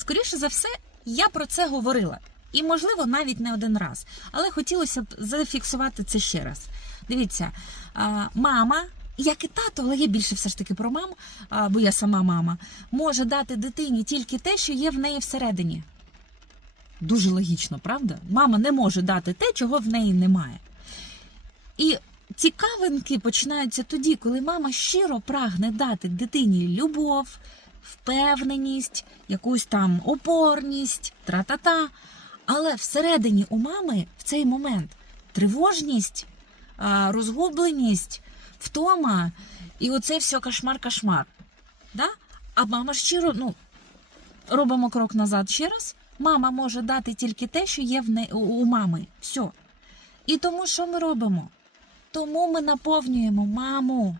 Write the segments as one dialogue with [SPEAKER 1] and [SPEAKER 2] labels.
[SPEAKER 1] Скоріше за все, я про це говорила. І, можливо, навіть не один раз. Але хотілося б зафіксувати це ще раз. Дивіться, мама, як і тато, але я більше все ж таки про мам, бо я сама мама, може дати дитині тільки те, що є в неї всередині. Дуже логічно, правда? Мама не може дати те, чого в неї немає. І цікавинки починаються тоді, коли мама щиро прагне дати дитині любов, впевненість, якусь там опорність, тра-та-та. Але всередині у мами в цей момент тривожність, розгубленість, втома і оце все кошмар-кошмар. Да? А мама щиро, ну, робимо крок назад ще раз. Мама може дати тільки те, що є в не... у- мами. Все. І тому що ми робимо? Тому ми наповнюємо маму.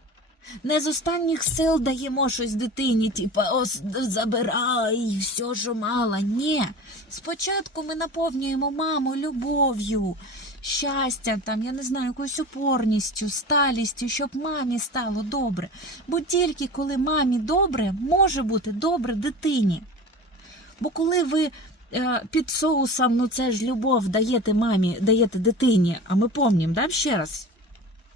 [SPEAKER 1] Не з останніх сил даємо щось дитині, типа ос забирай, все, що мала. Ні. Спочатку ми наповнюємо маму любов'ю, щастям, там, я не знаю, якоюсь опорністю, сталістю, щоб мамі стало добре. Бо тільки коли мамі добре, може бути добре дитині. Бо коли ви е, під соусом, ну це ж любов, даєте мамі, даєте дитині, а ми помнім, да, ще раз.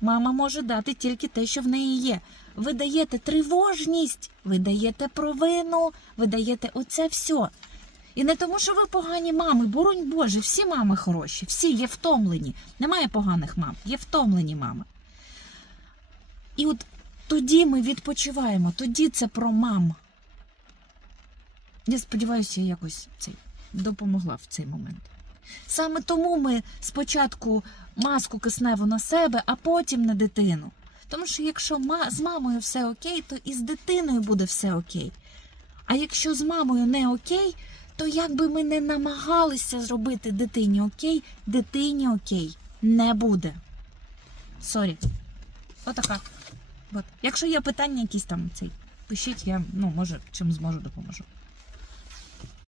[SPEAKER 1] Мама може дати тільки те, що в неї є. Ви даєте тривожність, ви даєте провину, ви даєте оце все. І не тому, що ви погані мами, боронь Боже, всі мами хороші, всі є втомлені. Немає поганих мам, є втомлені мами. І от тоді ми відпочиваємо, тоді це про мам. Я сподіваюся, я якось цей допомогла в цей момент. Саме тому ми спочатку маску кисневу на себе, а потім на дитину. Тому що якщо з мамою все окей, то і з дитиною буде все окей. А якщо з мамою не окей, то як би ми не намагалися зробити дитині окей, дитині окей не буде. Сорі. Отака. От. Якщо є питання якісь там цей, пишіть, я ну, може чим зможу допоможу.